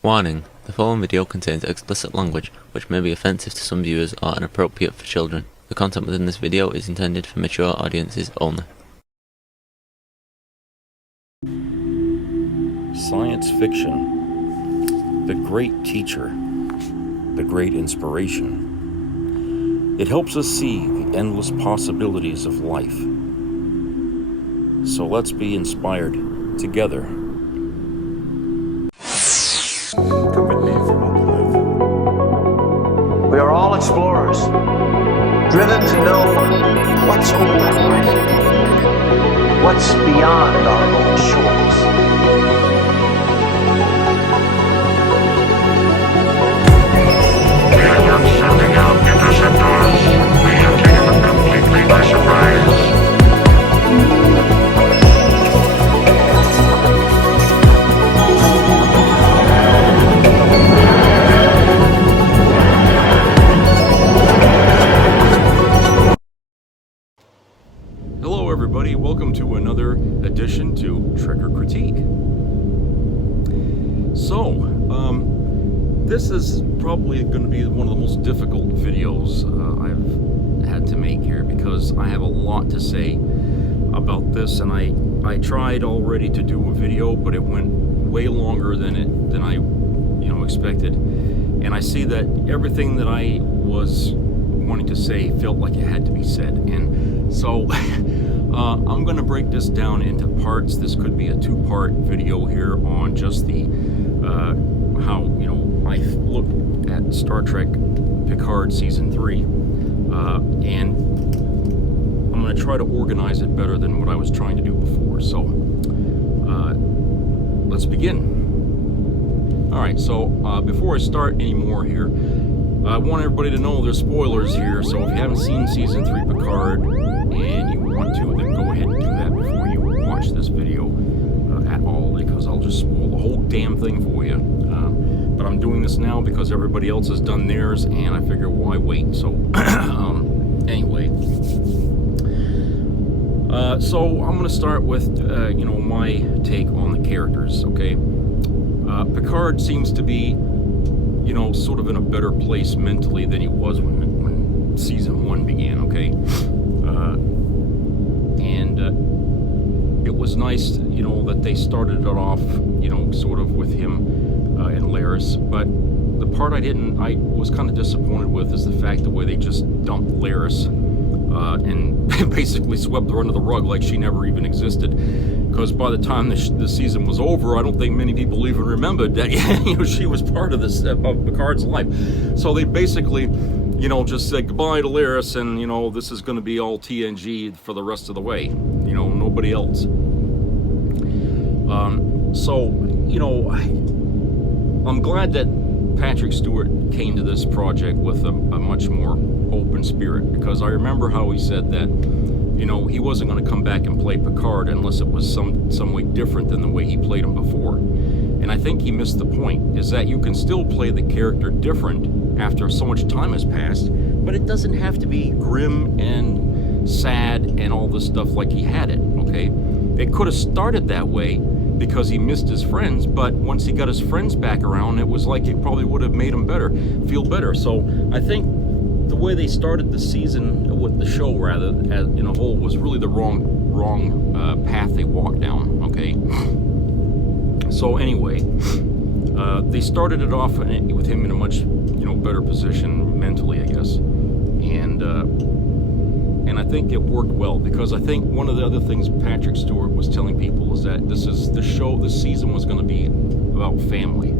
Warning: the following video contains explicit language, which may be offensive to some viewers or inappropriate for children. The content within this video is intended for mature audiences only. Science fiction, the great teacher, the great inspiration. It helps us see the endless possibilities of life. So let's be inspired together. We are all explorers, driven to know what's over the horizon, what's beyond our own shores. We are not sending out interceptors. We have taken them completely by surprise. Hello everybody, welcome to another edition to Trick or Critique. So, this is probably going to be one of the most difficult videos I've had to make here because I have a lot to say about this, and I tried already to do a video, but it went way longer than I expected, and I see that everything that I was wanting to say felt like it had to be said, and so I'm going to break this down into parts. This could be a two-part video here on just the how I looked at Star Trek Picard Season 3, and I'm going to try to organize it better than what I was trying to do before. So let's begin. Alright, so before I start any more here, I want everybody to know there's spoilers here, so if you haven't seen Season 3 Picard and you want to, then go ahead and do that before you watch this video at all, because I'll just spoil the whole damn thing for you. But I'm doing this now because everybody else has done theirs, and I figure why wait. So, anyway. So I'm going to start with, my take on the characters, okay? Picard seems to be sort of in a better place mentally than he was when Season 1 began, okay? And it was nice, that they started it off, sort of with him and Laris, but the part I was kind of disappointed with is the fact the way they just dumped Laris and basically swept her under the rug like she never even existed. Because by the time the season was over, I don't think many people even remembered that she was part of this of Picard's life. So they basically, just said goodbye to Laris, and this is going to be all TNG for the rest of the way. Nobody else. I'm glad that Patrick Stewart came to this project with a much more open spirit, because I remember how he said that he wasn't going to come back and play Picard unless it was some way different than the way he played him before. And I think he missed the point, is that you can still play the character different after so much time has passed, but it doesn't have to be grim and sad and all this stuff like he had it, okay? It could have started that way because he missed his friends, but once he got his friends back around, it was like it probably would have made him feel better. So I think the way they started the season, with the show rather, in a whole, was really the wrong path they walked down, okay? So anyway, they started it off with him in a much, better position mentally, I guess. And I think it worked well, because I think one of the other things Patrick Stewart was telling people is that this season was going to be about family,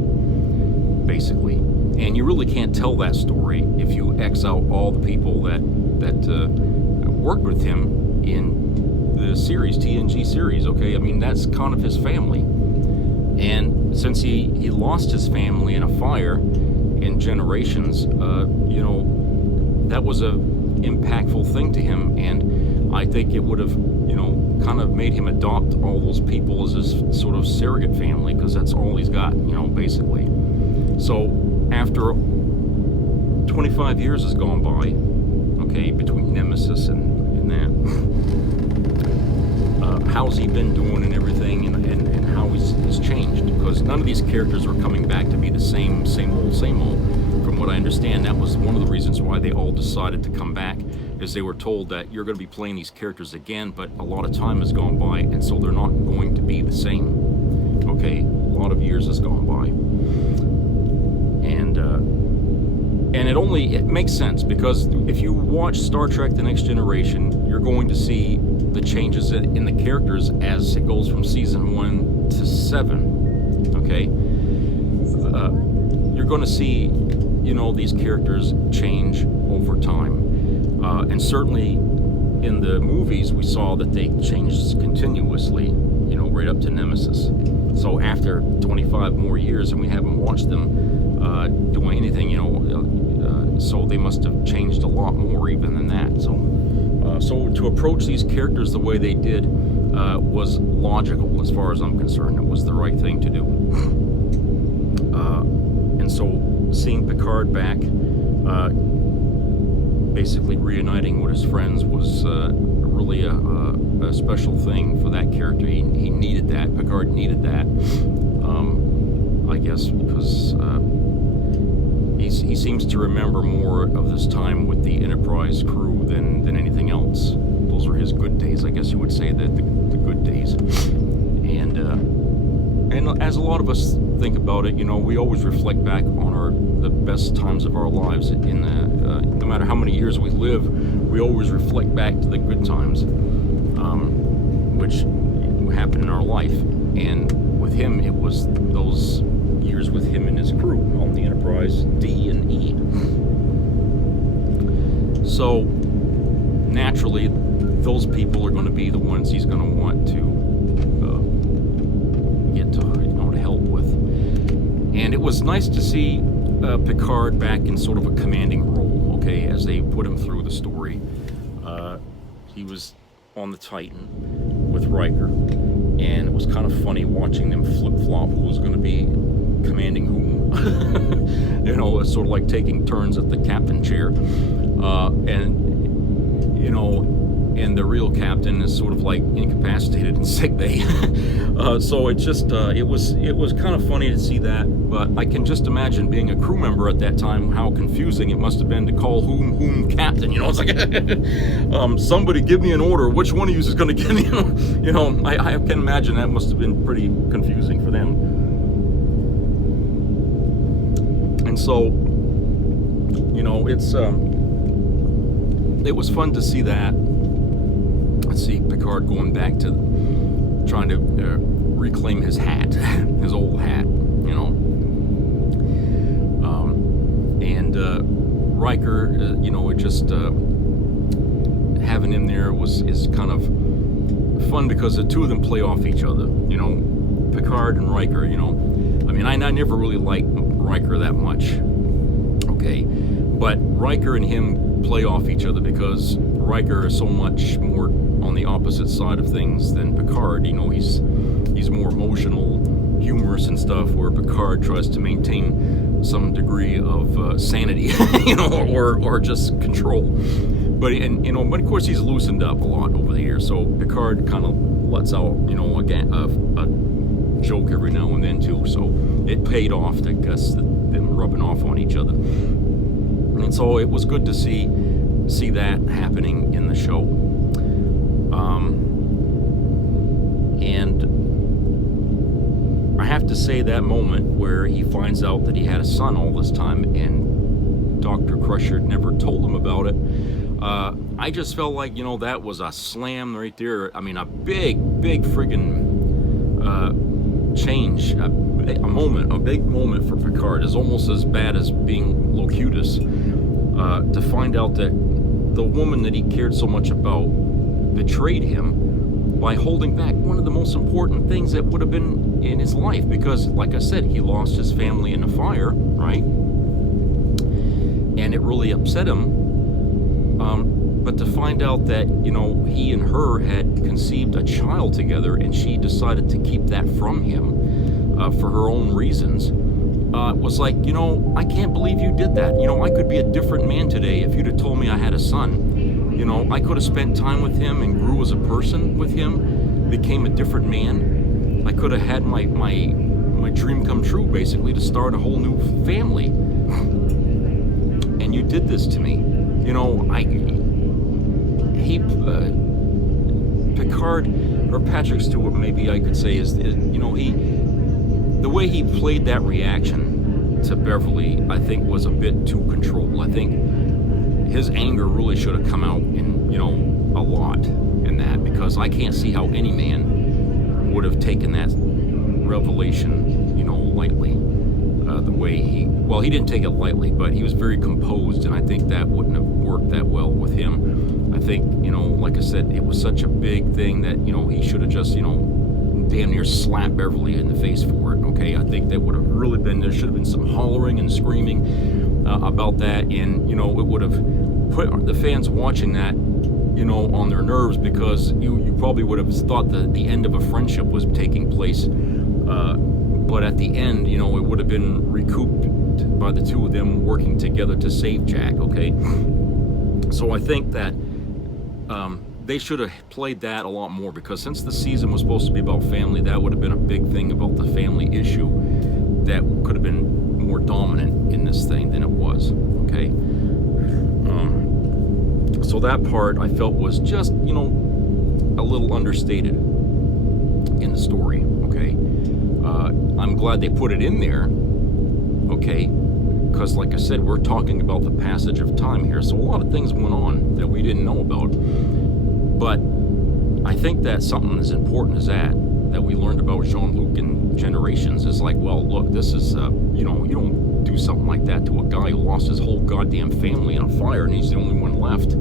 basically. And you really can't tell that story if you X out all the people that worked with him in the series, TNG series, okay? I mean, that's kind of his family. And since he lost his family in a fire in Generations, that was a impactful thing to him, and I think it would have, kind of made him adopt all those people as his sort of surrogate family, because that's all he's got, basically. So after 25 years has gone by, okay, between Nemesis and that, how's he been doing and everything, and how how he's changed, because none of these characters are coming back to be the same old. From what I understand, that was one of the reasons why they all decided to come back, is they were told that you're going to be playing these characters again, but a lot of time has gone by, and so they're not going to be the same. Okay, a lot of years has gone by. And it makes sense, because if you watch Star Trek The Next Generation, you're going to see the changes in the characters as it goes from season 1 to 7. Okay? You're going to see, these characters change over time. And certainly in the movies, we saw that they changed continuously, right up to Nemesis. So after 25 more years, and we haven't watched them doing anything, so they must have changed a lot more even than that. So to approach these characters the way they did was logical, as far as I'm concerned. It was the right thing to do. And so seeing Picard back, basically reuniting with his friends, was really a special thing for that character. He needed that. Picard needed that, I guess, because he seems to remember more of this time with the Enterprise crew than anything else. Those are his good days, I guess you would say, that the good days. And as a lot of us think about it, we always reflect back on the best times of our lives. No matter how many years we live, we always reflect back to the good times, which happened in our life. And with him, it was those years with him and his crew on the Enterprise D and E. So naturally, those people are going to be the ones he's going to want to get to help with. And it was nice to see Picard back in sort of a commanding role. Okay, as they put him through the story, he was on the Titan with Riker, and it was kind of funny watching them flip-flop who was going to be commanding whom. It's sort of like taking turns at the captain chair, and the real captain is sort of like incapacitated in sick bay. So it just it was kind of funny to see that. But I can just imagine, being a crew member at that time, how confusing it must have been to call whom captain. It's like somebody give me an order. Which one of you is going to give me? I can imagine that must have been pretty confusing for them. And so, it was fun to see that. Let's see Picard going back to trying to reclaim his hat, his old hat, and Riker, just having him there is kind of fun, because the two of them play off each other. Picard and Riker. I never really liked Riker that much. Okay, but Riker and him play off each other, because Riker is so much more on the opposite side of things than Picard. He's more emotional, humorous and stuff, where Picard tries to maintain some degree of sanity, or just control. But but of course he's loosened up a lot over the years. So Picard kind of lets out, a joke every now and then too. So it paid off, I guess, them rubbing off on each other. And so it was good to see that happening in the show. And I have to say, that moment where he finds out that he had a son all this time and Dr. Crusher never told him about it, I just felt like, that was a slam right there. A big friggin' change, a big moment for Picard. Is almost as bad as being Locutus, to find out that the woman that he cared so much about betrayed him by holding back one of the most important things that would have been in his life, because, like I said, he lost his family in a fire, right? And it really upset him. But to find out that, he and her had conceived a child together, and she decided to keep that from him for her own reasons, was like, I can't believe you did that. I could be a different man today if you'd have told me I had a son. I could have spent time with him and grew as a person with him, became a different man. I could have had my dream come true, basically, to start a whole new family. And you did this to me. You know, Picard, or Patrick Stewart, maybe I could say, is you know, the way he played that reaction to Beverly, I think, was a bit too controlled. I think his anger really should have come out in, you know, a lot in that, because I can't see how any man would have taken that revelation, you know, lightly. The way he didn't take it lightly, but he was very composed, and I think that wouldn't have worked that well with him. I think, you know, like I said, it was such a big thing that, you know, he should have just, you know, damn near slapped Beverly in the face for it, okay? I think that would have really been, there should have been some hollering and screaming about that, and, you know, it would have put the fans watching that, you know, on their nerves, because you probably would have thought that the end of a friendship was taking place, but at the end, you know, it would have been recouped by the two of them working together to save Jack, okay? So I think that they should have played that a lot more, because since the season was supposed to be about family, that would have been a big thing about the family issue that could have been more dominant in this thing than it was, okay? So that part I felt was just, you know, a little understated in the story, okay? I'm glad they put it in there, okay? Because like I said, we're talking about the passage of time here, so a lot of things went on that we didn't know about. But I think that something as important as that we learned about Jean-Luc in Generations is like, well, look, this is, you know, you don't do something like that to a guy who lost his whole goddamn family in a fire and he's the only one left.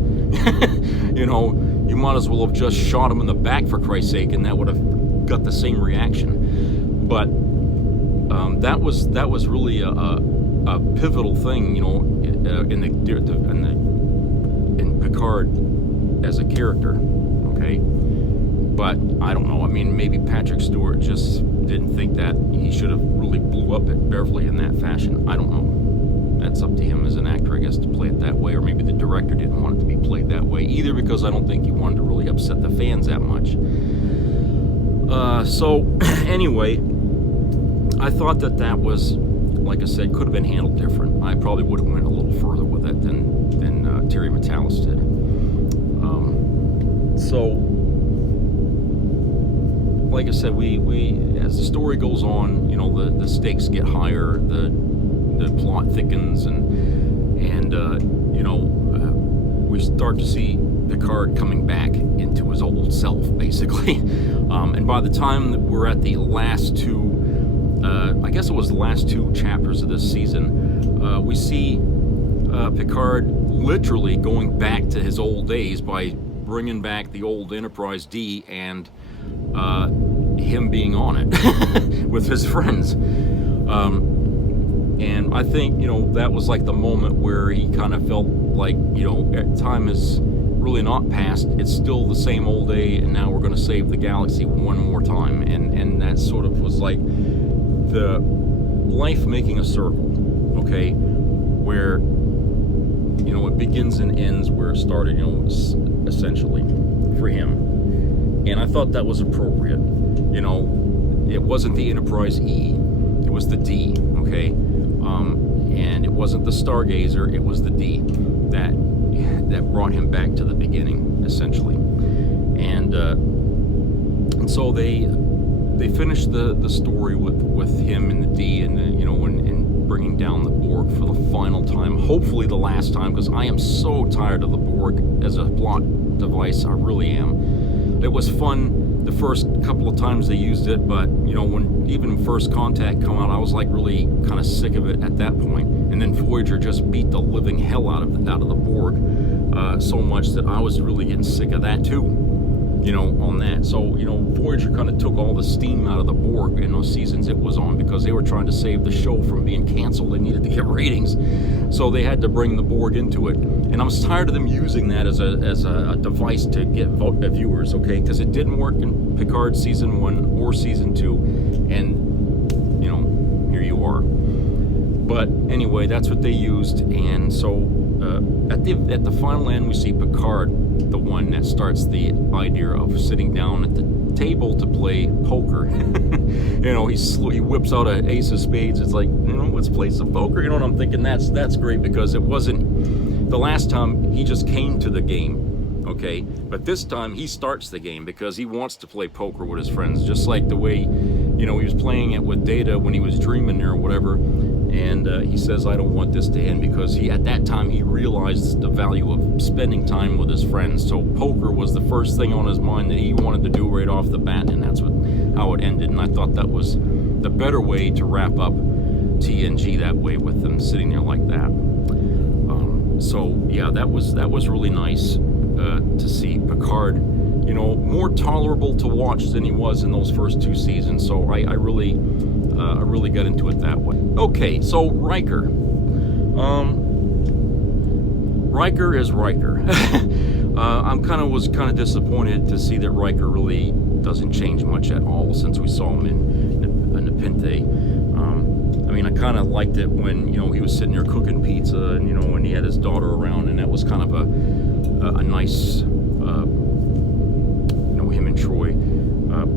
You know, you might as well have just shot him in the back, for Christ's sake, and that would have got the same reaction. But that was really a pivotal thing, you know, in Picard as a character, okay? But I don't know. I mean, maybe Patrick Stewart just didn't think that he should have really blew up at Beverly in that fashion. I don't know. That's up to him as an actor, I guess, to play it that way, or maybe the director didn't want it to be played that way either, because I don't think he wanted to really upset the fans that much. So anyway, I thought that was, like I said, could have been handled different. I probably would have went a little further with it than Terry Matalas did. So, like I said, we as the story goes on, you know, the stakes get higher, the plot thickens, and you know, we start to see Picard coming back into his old self, basically. And by the time that we're at the last two, I guess it was the last two chapters of this season, we see Picard literally going back to his old days by bringing back the old Enterprise D and him being on it with his friends. And I think, you know, that was like the moment where he kind of felt like, you know, time is really not past. It's still the same old day, and now we're going to save the galaxy one more time. And that sort of was like the life making a circle, okay, where, you know, it begins and ends where it started, you know, essentially, for him. And I thought that was appropriate. You know, it wasn't the Enterprise E, it was the D, okay? And it wasn't the Stargazer, it was the D that brought him back to the beginning, essentially. And so they finished the story with him and the D, and you know, and bringing down the Borg for the final time, hopefully the last time, because I am so tired of the Borg as a plot device. I really am. It was fun the first couple of times they used it, but you know, when even First Contact come out, I was like really kind of sick of it at that point. And then Voyager just beat the living hell out of the Borg so much that I was really getting sick of that too, you know, on that. So, you know, Voyager kind of took all the steam out of the Borg in those seasons it was on, because they were trying to save the show from being canceled. They needed to get ratings, so they had to bring the Borg into it. And I was tired of them using that as a device to get viewers, okay? Because it didn't work in Picard season 1 or season 2, and you know, here you are. But anyway, that's what they used. And so at the final end, we see Picard, the one that starts the idea of sitting down at the table to play poker. You know, he whips out an ace of spades. It's like, you know, let's play some poker. You know what I'm thinking? That's great, because it wasn't the last time he just came to the game, okay? But this time he starts the game because he wants to play poker with his friends, just like the way, you know, he was playing it with Data when he was dreaming there or whatever. And he says, I don't want this to end, because at that time he realized the value of spending time with his friends. So poker was the first thing on his mind that he wanted to do right off the bat, and that's how it ended. And I thought that was the better way to wrap up TNG that way, with them sitting there like that. So yeah, that was really nice to see Picard, you know, more tolerable to watch than he was in those first 2 seasons. So I really got into it that way. Okay, so Riker. Riker is Riker. I was kind of disappointed to see that Riker really doesn't change much at all since we saw him in Nepenthe. I mean, I kind of liked it when, you know, he was sitting there cooking pizza, and, you know, when he had his daughter around, and that was kind of a nice, you know, him and Troy.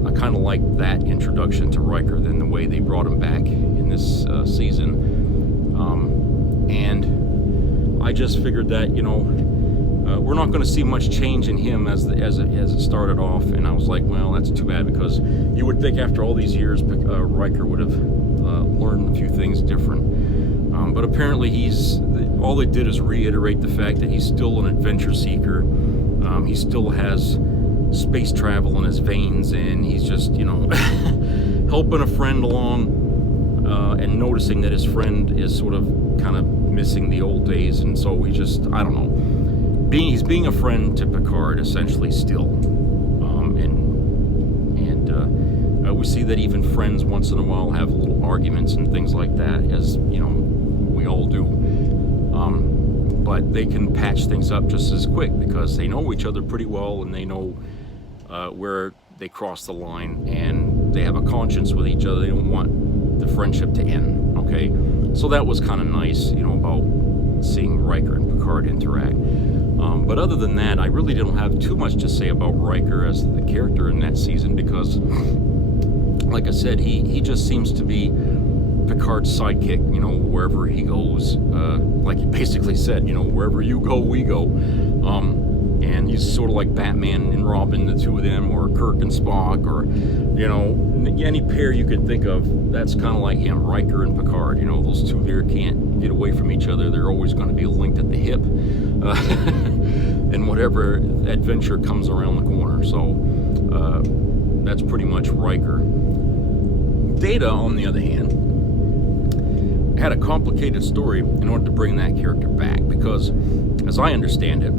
I kind of liked that introduction to Riker than the way they brought him back in this season. And I just figured that, you know, we're not going to see much change in him as it started off. And I was like, well, that's too bad, because you would think after all these years, Riker would have learned a few things different. But apparently all they did is reiterate the fact that he's still an adventure seeker. He still has space travel in his veins, and he's just, you know, helping a friend along, and noticing that his friend is sort of kind of missing the old days, and so he just, I don't know, he's being a friend to Picard essentially still. We see that even friends once in a while have little arguments and things like that, as you know, we all do. But they can patch things up just as quick, because they know each other pretty well, and they know where they cross the line, and they have a conscience with each other. They don't want the friendship to end, okay? So that was kind of nice, you know, about seeing Riker and Picard interact. But other than that, I really don't have too much to say about Riker as the character in that season, because, like I said, he just seems to be Picard's sidekick, you know, wherever he goes. Like he basically said, you know, wherever you go, we go. And he's sort of like Batman and Robin, the two of them, or Kirk and Spock, or, you know, any pair you could think of. That's kind of like him, Riker and Picard. You know, those two there can't get away from each other. They're always going to be linked at the hip. And whatever adventure comes around the corner. So that's pretty much Riker. Data, on the other hand, had a complicated story in order to bring that character back, because, as I understand it,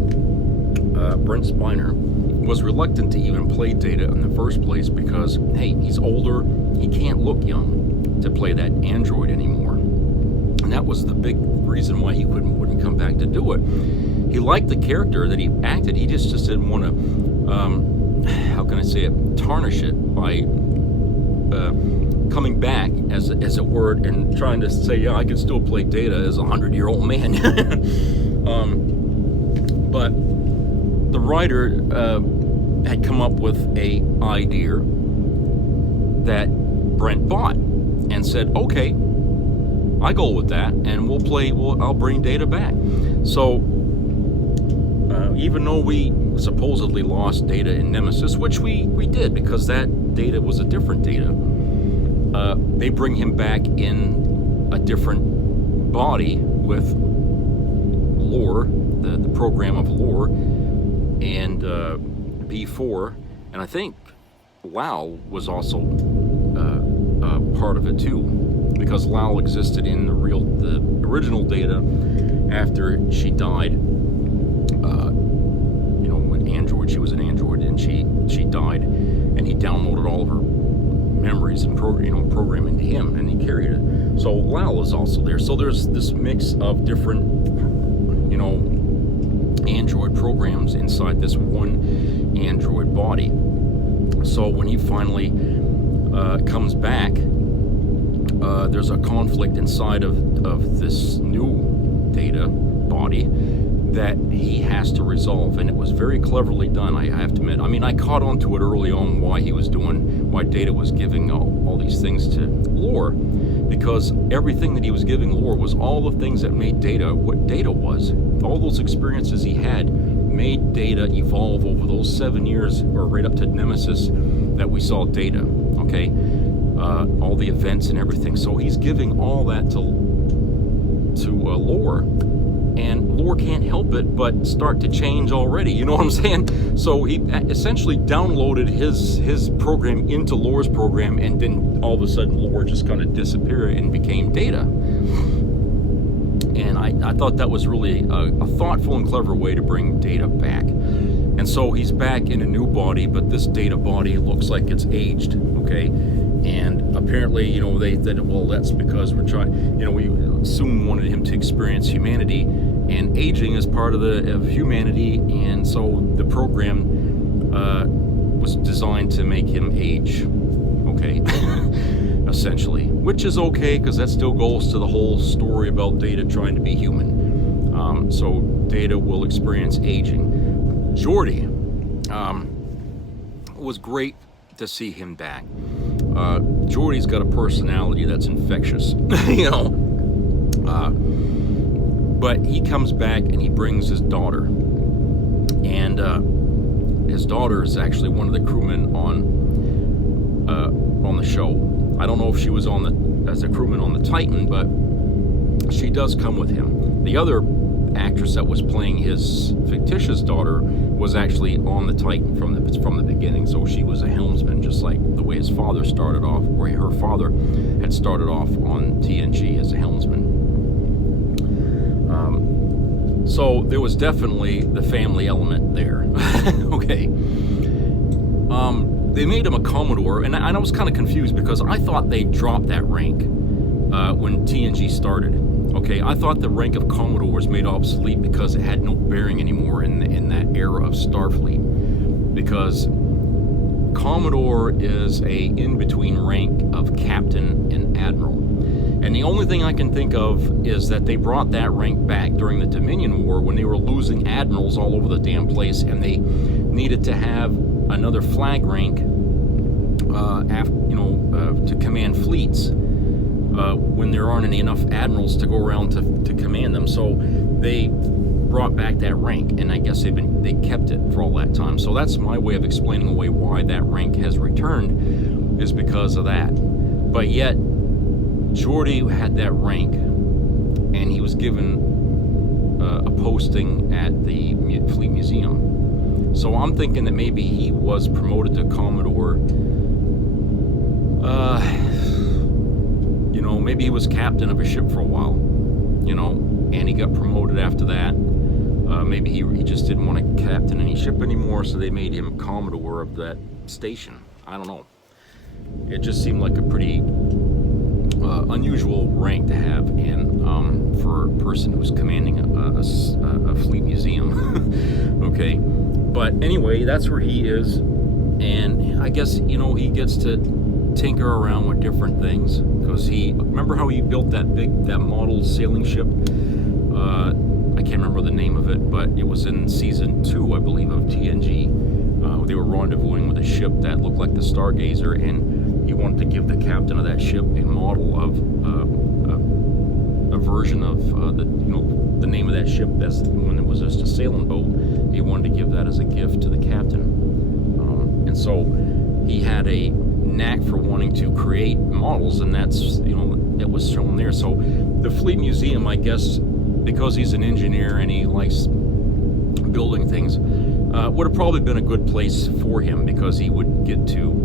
Brent Spiner was reluctant to even play Data in the first place because, hey, he's older, he can't look young to play that android anymore. And that was the big reason why he wouldn't come back to do it. He liked the character that he acted, he just didn't want to, how can I say it, tarnish it by coming back, as it were, and trying to say, yeah, I can still play Data as a 100-year-old man. But the writer had come up with a idea that Brent bought and said, okay, I go with that, and I'll bring Data back. So even though we supposedly lost Data in Nemesis, which we did, because that Data was a different Data, they bring him back in a different body with Lore, the program of Lore, and B4, and I think Lal was also part of it too, because Lal existed in the original Data after she died. You know, when she was an android, and she died, and he downloaded all of her memories and program into him, and he carried it. So Lal is also there. So there's this mix of different, you know, android programs inside this one android body. So when he finally comes back, there's a conflict inside of this new Data body that he has to resolve, and it was very cleverly done, I have to admit. I mean, I caught on to it early on why Data was giving all these things to Lore, because everything that he was giving Lore was all the things that made Data what Data was. All those experiences he had made Data evolve over those 7 years, or right up to Nemesis, that we saw Data, okay? All the events and everything. So he's giving all that to Lore, and Lore can't help it but start to change already, you know what I'm saying? So he essentially downloaded his program into Lore's program, and then all of a sudden Lore just kind of disappeared and became Data. And I thought that was really a thoughtful and clever way to bring Data back. And so he's back in a new body, but this Data body looks like it's aged, okay? And apparently, you know, they said, well, that's because we're trying, you know, we soon wanted him to experience humanity, and aging is part of humanity, and so the program was designed to make him age, okay? Essentially, which is okay, because that still goes to the whole story about Data trying to be human. So Data will experience aging. Geordi, was great to see him back. Geordi's got a personality that's infectious, you know. But he comes back and he brings his daughter, and his daughter is actually one of the crewmen on the show. I don't know if she was as a crewman on the Titan, but she does come with him. The other actress that was playing his fictitious daughter was actually on the Titan from the beginning, so she was a helmsman, just like the way his father started off, or her father had started off on TNG as a helmsman. So there was definitely the family element there. Okay. They made him a Commodore, and I was kind of confused because I thought they dropped that rank when TNG started. Okay, I thought the rank of Commodore was made obsolete because it had no bearing anymore in that era of Starfleet. Because Commodore is a in-between rank of Captain and Admiral. And the only thing I can think of is that they brought that rank back during the Dominion War when they were losing admirals all over the damn place, and they needed to have another flag rank to command fleets. When there aren't enough admirals to go around to command them, so they brought back that rank, and I guess they kept it for all that time. So that's my way of explaining away why that rank has returned, is because of that. But yet, Geordi had that rank, and he was given a posting at the Fleet Museum. So I'm thinking that maybe he was promoted to Commodore. Maybe he was captain of a ship for a while, and he got promoted after that. Maybe he just didn't want to captain any ship anymore, so they made him Commodore of that station. I don't know. It just seemed like a pretty unusual rank to have, and for a person who's commanding a fleet museum. Okay, but anyway, that's where he is, and I guess he gets to tinker around with different things, because remember how he built that model sailing ship? I can't remember the name of it, but it was in season 2, I believe, of TNG. They were rendezvousing with a ship that looked like the Stargazer, and he wanted to give the captain of that ship a model of a version of the name of that ship when it was just a sailing boat. He wanted to give that as a gift to the captain, and so he had a knack for wanting to create models, and that's it was shown there. So the Fleet Museum, I guess, because he's an engineer and he likes building things, would have probably been a good place for him, because he would get to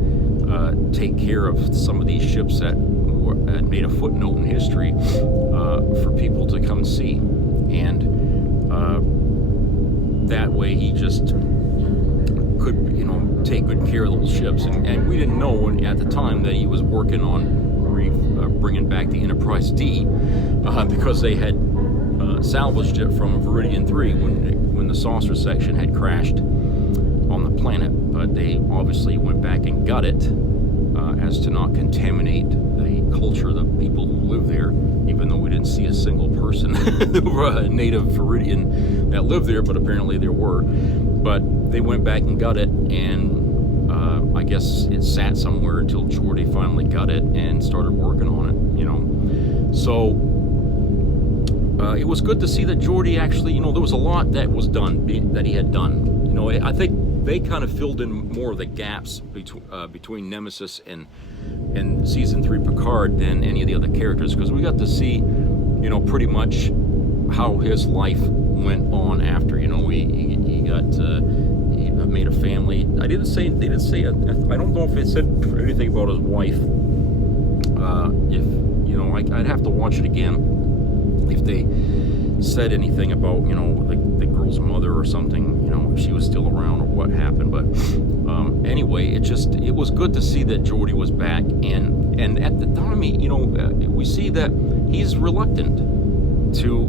take care of some of these ships that had made a footnote in history for people to come see, and that way he just could take good care of those ships. And we didn't know at the time that he was working on bringing back the Enterprise D, because they had salvaged it from Viridian 3 when the saucer section had crashed on the planet, but they obviously went back and got it as to not contaminate the culture of the people who live there, even though we didn't see a single person, a native Floridian that lived there, but apparently there were. But they went back and got it, and I guess it sat somewhere until Geordi finally got it and started working on it, you know. So it was good to see that Geordi actually, you know, there was a lot that was done, that he had done. You know, I think they kind of filled in more of the gaps between Nemesis and season 3 Picard than any of the other characters, because we got to see, you know, pretty much how his life went on after. You know, he got he made a family. They didn't say. I don't know if it said anything about his wife. If you know, I'd have to watch it again if they said anything about, you know, the girl's mother or something, you know, if she was still around or what happened. But anyway, it was good to see that Geordi was back, and at the time, you know, we see that he's reluctant to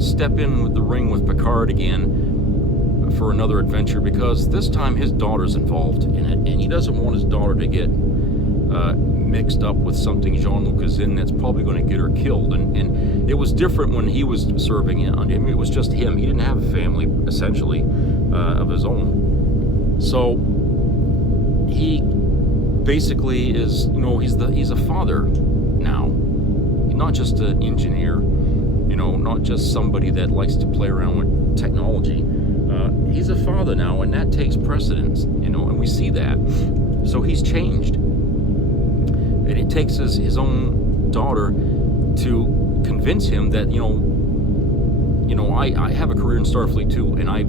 step in with the ring with Picard again for another adventure, because this time his daughter's involved in it, and he doesn't want his daughter to get mixed up with something Jean-Luc is in that's probably going to get her killed. And it was different when he was serving it. I mean, it was just him. He didn't have a family, essentially, of his own. So he basically is, you know, he's a father now. He's not just an engineer, you know, not just somebody that likes to play around with technology. He's a father now, and that takes precedence, you know, and we see that. So he's changed. And it takes his own daughter to convince him that, you know, I have a career in Starfleet too, and I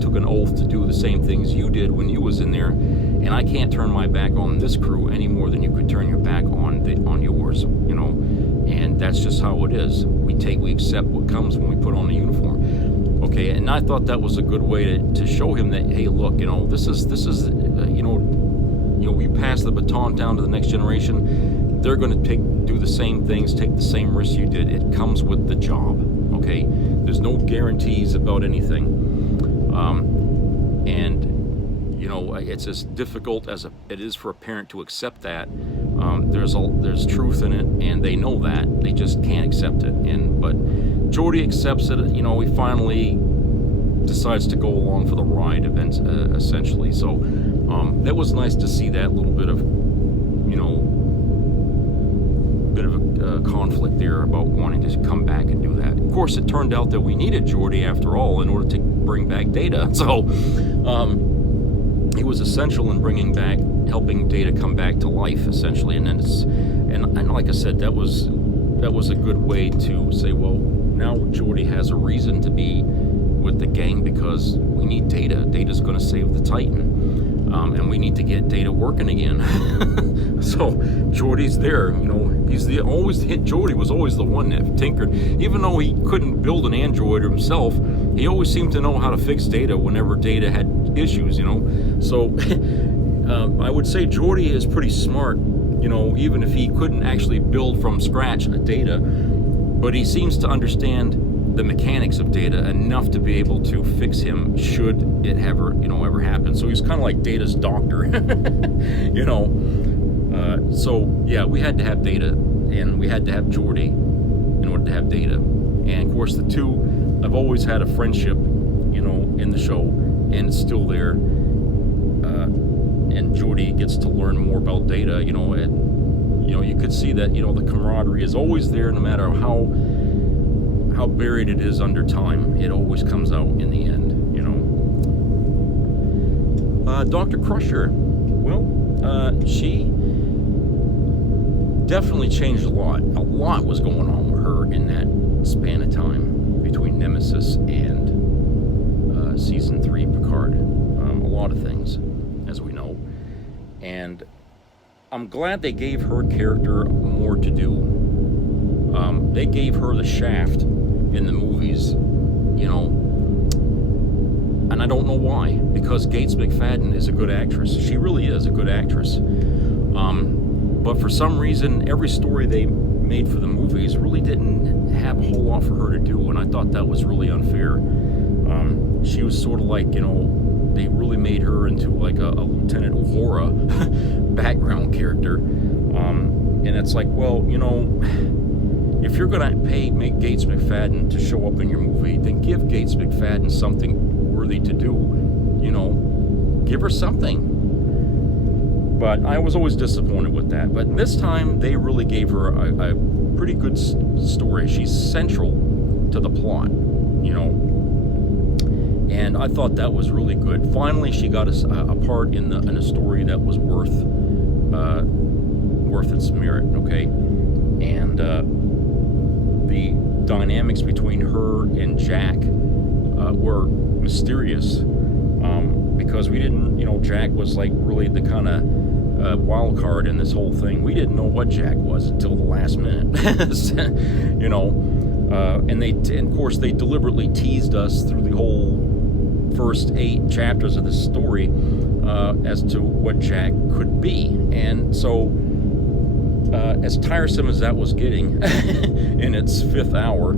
took an oath to do the same things you did when you was in there, and I can't turn my back on this crew any more than you could turn your back on yours, you know, and that's just how it is. We accept what comes when we put on the uniform. Okay, and I thought that was a good way to show him that, hey, look, you know, this is you know, we pass the baton down to the next generation. They're going to do the same things, take the same risks you did. It comes with the job. Okay, there's no guarantees about anything, and you know, it's as difficult as it is for a parent to accept that. There's truth in it, and they know that. They just can't accept it. But Geordi accepts it. You know, he finally decides to go along for the ride, essentially. So that was nice to see that little bit of, you know, a conflict there about wanting to come back and do that. Of course, it turned out that we needed Geordi after all in order to bring back Data. So he was essential in helping Data come back to life, essentially. And like I said, that was a good way to say, well, now Geordi has a reason to be with the gang, because we need Data. Data's going to save the Titan, and we need to get Data working again. So Geordi's there. You know, Geordi was always the one that tinkered, even though he couldn't build an android himself. He always seemed to know how to fix Data whenever Data had issues. You know, so I would say Geordi is pretty smart. You know, even if he couldn't actually build from scratch a Data, but he seems to understand the mechanics of Data enough to be able to fix him should it ever happen. So he's kind of like Data's doctor, you know. So yeah, we had to have Data, and we had to have Geordi in order to have Data. And of course, the two have always had a friendship, you know, in the show, and it's still there. And Geordi gets to learn more about Data, you know, and you know, you could see that, you know, the camaraderie is always there, no matter how buried it is under time. It always comes out in the end, you know. Dr. Crusher, well, she definitely changed a lot. A lot was going on with her in that span of time between Nemesis and season 3 Picard. A lot of things, as we know. And I'm glad they gave her character more to do. They gave her the shaft in the movies, you know, and I don't know why, because Gates McFadden is a good actress. She really is a good actress. But for some reason, every story they made for the movies really didn't have a whole lot for her to do, and I thought that was really unfair. She was sort of like, you know, they really made her into like a Lieutenant Uhura background character. And it's like, well, you know, if you're going to pay Gates McFadden to show up in your movie, then give Gates McFadden something worthy to do. You know, give her something. But I was always disappointed with that. But this time, they really gave her a pretty good story. She's central to the plot, you know. And I thought that was really good. Finally, she got a part in a story that was worth its merit, okay? And the dynamics between her and Jack were mysterious, because we didn't, you know, Jack was like really the kind of wild card in this whole thing. We didn't know what Jack was until the last minute, you know. And of course, they deliberately teased us through the whole first 8 chapters of this story as to what Jack could be. And so, as tiresome as that was getting in its 5th hour,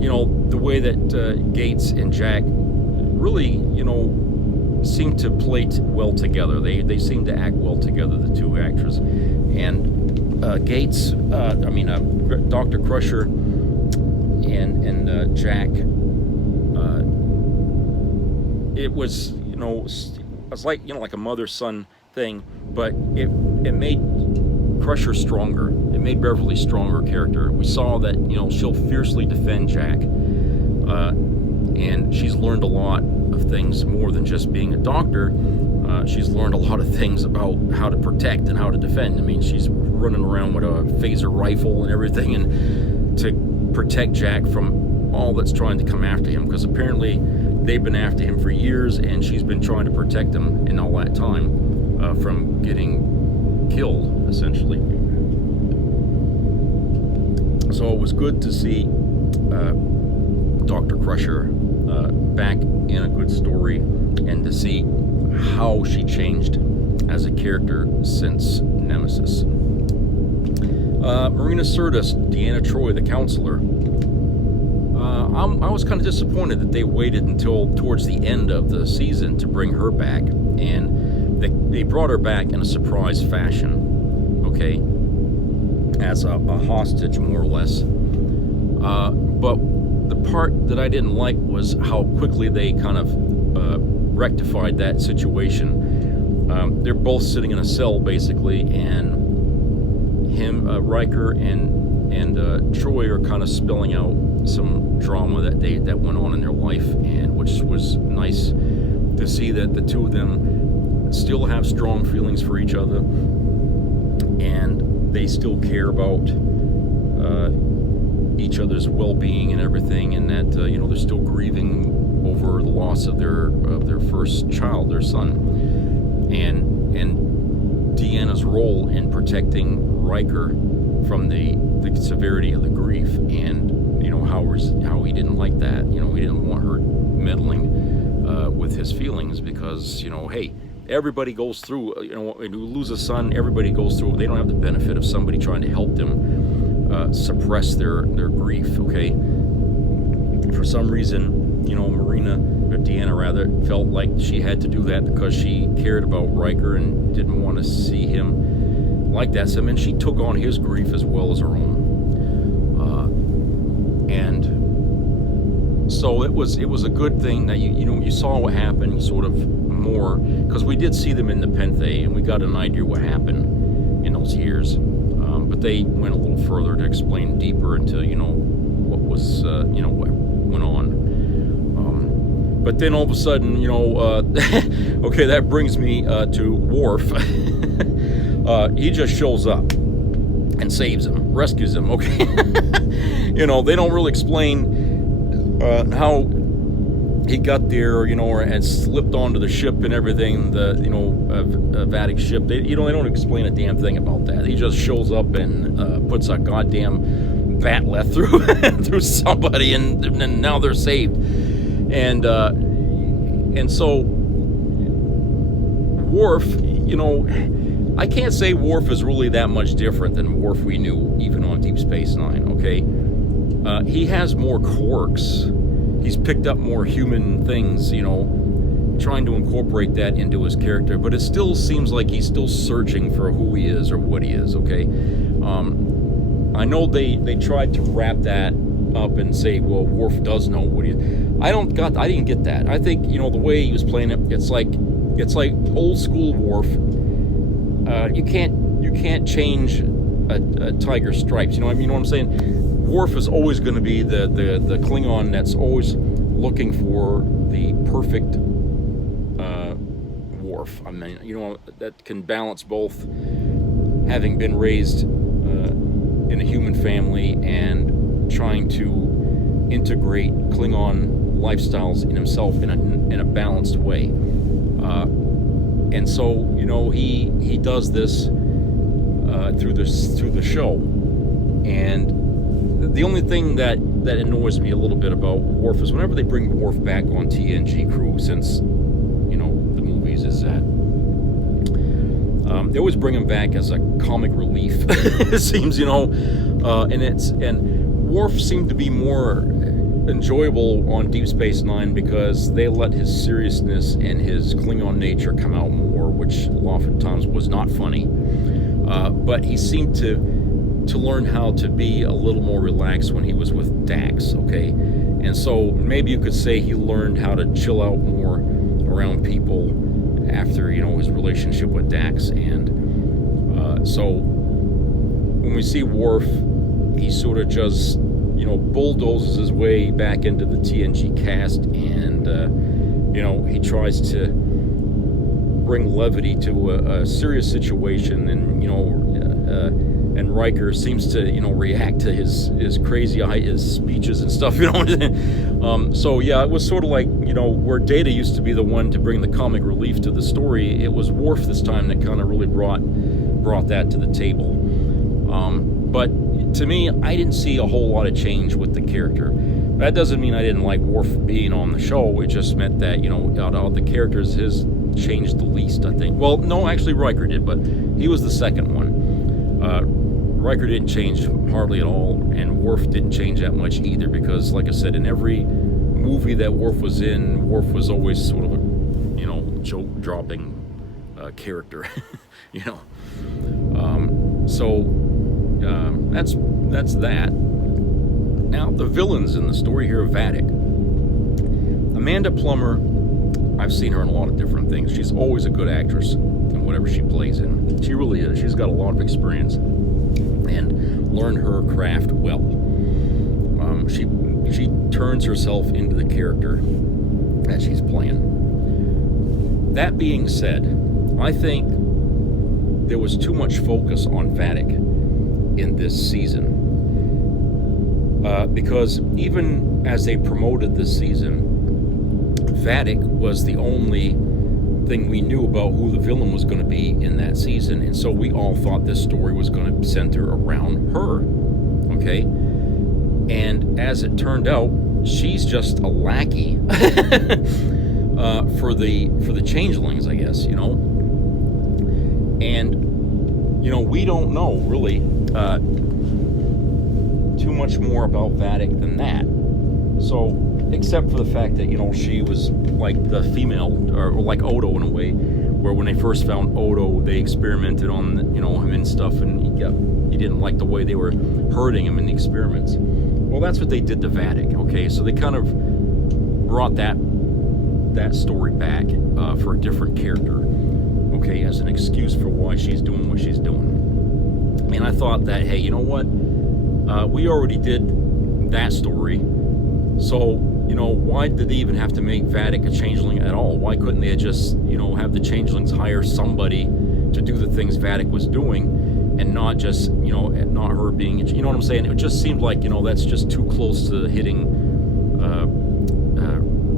you know, the way that Gates and Jack really, you know, seem to play well together. They seem to act well together, the 2 actors. And Gates, Dr. Crusher and Jack, it was, you know, it's like, you know, like a mother-son thing, but it made Crusher stronger. It made Beverly stronger character. We saw that, you know, she'll fiercely defend Jack, and she's learned a lot of things more than just being a doctor. She's learned a lot of things about how to protect and how to defend. I mean, she's running around with a phaser rifle and everything, and to protect Jack from all that's trying to come after him, because apparently they've been after him for years, and she's been trying to protect him in all that time from getting killed, essentially. So it was good to see Dr. Crusher back in a good story, and to see how she changed as a character since Nemesis. Marina Sirtis, Deanna Troi, the counselor. I was kind of disappointed that they waited until towards the end of the season to bring her back, and they brought her back in a surprise fashion, okay, as a hostage, more or less. But the part that I didn't like was how quickly they kind of rectified that situation. They're both sitting in a cell, basically, and Riker and Troy are kind of spilling out some drama that went on in their life, and which was nice to see that the 2 of them still have strong feelings for each other, and they still care about each other's well-being and everything, and that you know, they're still grieving over the loss of their first child, their son, and Deanna's role in protecting Riker from the severity of the grief, and you know how he didn't like that. You know, he didn't want her meddling with his feelings, because, you know, hey, everybody goes through, you know, when you lose a son, everybody goes through. They don't have the benefit of somebody trying to help them suppress their grief, okay? For some reason, you know, Deanna rather, felt like she had to do that because she cared about Riker and didn't want to see him like that. So, I mean, she took on his grief as well as her own. And so it was a good thing that you saw what happened, sort of more, because we did see them in the Nepenthe, and we got an idea what happened in those years. But they went a little further to explain deeper into, you know, what was, you know, what went on. But then all of a sudden, you know, okay, that brings me to Worf. He just shows up and saves him, rescues him, okay? You know, they don't really explain how he got there, you know, and slipped onto the ship and everything, the, you know, Vatic ship. They don't explain a damn thing about that. He just shows up and puts a goddamn batleth through somebody, and now they're saved. And so Worf, you know, I can't say Worf is really that much different than Worf we knew even on Deep Space Nine, okay? He has more quirks. He's picked up more human things, you know, trying to incorporate that into his character, but it still seems like he's still searching for who he is or what he is, okay? I know they tried to wrap that up and say, well, Worf does know what he. I didn't get that. I think the way he was playing it, it's like old school Worf. You can't change a tiger's stripes. You know what I'm saying? Worf is always going to be the Klingon that's always looking for the perfect Worf. I mean, that can balance both having been raised in a human family and trying to integrate Klingon lifestyles in himself in a balanced way. And so, he does this through the show. And the only thing that annoys me a little bit about Worf is whenever they bring Worf back on TNG crew since, the movies, is that they always bring him back as a comic relief. It seems, and Worf seemed to be more enjoyable on Deep Space Nine because they let his seriousness and his Klingon nature come out more, which oftentimes was not funny. But he seemed to learn how to be a little more relaxed when he was with Dax, okay? And so maybe you could say he learned how to chill out more around people after, his relationship with Dax. And so when we see Worf, he sort of just, bulldozes his way back into the TNG cast, and, he tries to bring levity to a serious situation, and Riker seems to, react to his crazy his speeches and stuff, So yeah, it was sort of like, where Data used to be the one to bring the comic relief to the story, it was Worf this time that kind of really brought that to the table. But to me, I didn't see a whole lot of change with the character. That doesn't mean I didn't like Worf being on the show. It just meant that, out of the characters, his changed the least, I think. Well, no, actually Riker did, but he was the second one. Riker didn't change hardly at all, and Worf didn't change that much either, because, like I said, in every movie that Worf was in, Worf was always sort of a, joke-dropping character, That's that. Now, the villains in the story here of Vadic. Amanda Plummer, I've seen her in a lot of different things. She's always a good actress in whatever she plays in. She really is. She's got a lot of experience and learned her craft well. She turns herself into the character that she's playing. That being said, I think there was too much focus on Vadic in this season. Because even as they promoted this season, Vadic was the only thing we knew about who the villain was going to be in that season, and so we all thought this story was going to center around her, okay? And as it turned out, she's just a lackey for the changelings, I guess, And we don't know really too much more about Vadic than that. So, except for the fact that, she was like the female, or like Odo in a way, where when they first found Odo, they experimented on, him and stuff, and he didn't like the way they were hurting him in the experiments. Well, that's what they did to Vadic, okay? So they kind of brought that story back for a different character, okay, as an excuse for why she's doing what she's doing. And I thought that, hey, you know what? We already did that story, so, why did they even have to make Vadic a changeling at all? Why couldn't they just, have the changelings hire somebody to do the things Vadic was doing, and not just, not her being, you know what I'm saying? It just seemed like, that's just too close to hitting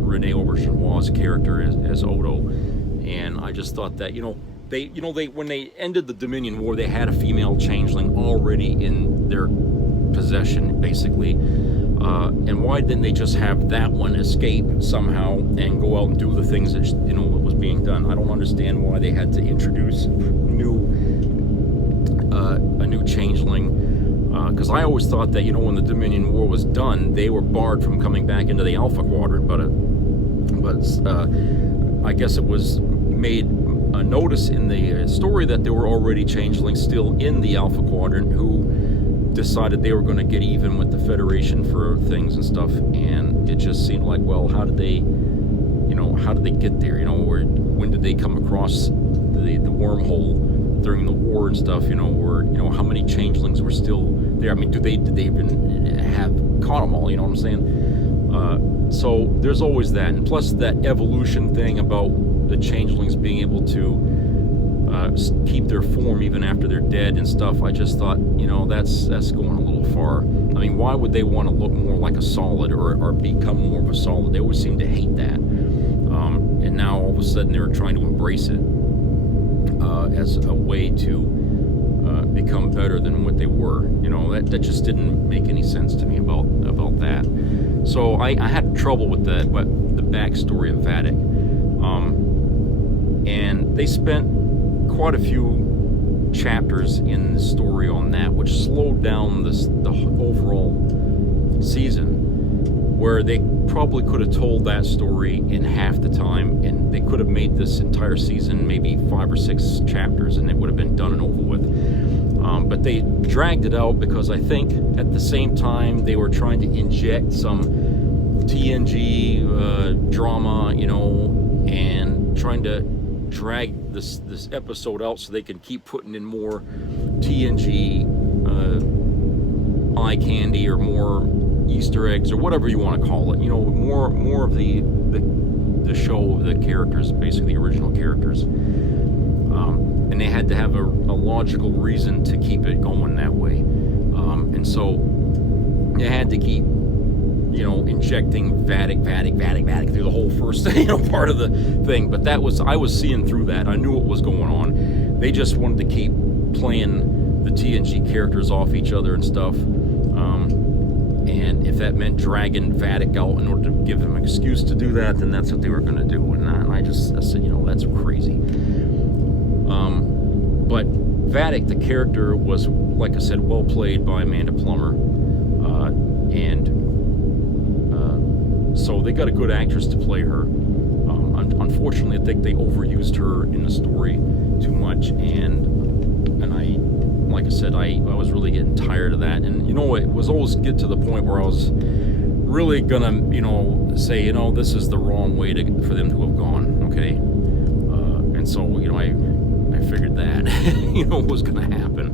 Rene Auberjonois' character as Odo. And I just thought that, they when they ended the Dominion War, they had a female changeling already in their possession, basically. And why didn't they just have that one escape somehow and go out and do the things that what was being done? I don't understand why they had to introduce a new changeling. Because I always thought that when the Dominion War was done, they were barred from coming back into the Alpha Quadrant. But I guess it was made notice in the story that there were already changelings still in the Alpha Quadrant who decided they were going to get even with the Federation for things and stuff, and it just seemed like, well, how did they get there? Or when did they come across the wormhole during the war and stuff? Or how many changelings were still there? I mean, did they even have caught them all? You know what I'm saying? So there's always that, and plus that evolution thing about the changelings being able to keep their form even after they're dead and stuff. I just thought, that's going a little far. I mean, why would they want to look more like a solid or become more of a solid? They always seem to hate that. And now all of a sudden they're trying to embrace it as a way to become better than what they were. That just didn't make any sense to me about that. So I had trouble with the backstory of Vatic. And they spent quite a few chapters in the story on that, which slowed down the overall season, where they probably could have told that story in half the time, and they could have made this entire season maybe 5 or 6 chapters, and it would have been done and over with. But they dragged it out because I think at the same time they were trying to inject some TNG drama, and trying to drag this episode out so they can keep putting in more TNG eye candy or more Easter eggs or whatever you want to call it. More of the show of the characters, basically the original characters. And they had to have a logical reason to keep it going that way. And so they had to keep injecting Vatic through the whole first part of the thing. But I was seeing through that. I knew what was going on. They just wanted to keep playing the TNG characters off each other and stuff. And if that meant dragging Vatic out in order to give them an excuse to do that, then that's what they were going to do. And I said, that's crazy. But Vatic, the character, was, like I said, well played by Amanda Plummer. So they got a good actress to play her. Unfortunately, I think they overused her in the story too much, and like I said, I was really getting tired of that. And it was always get to the point where I was really gonna say this is the wrong way for them to have gone. Okay, and so I figured that was gonna happen.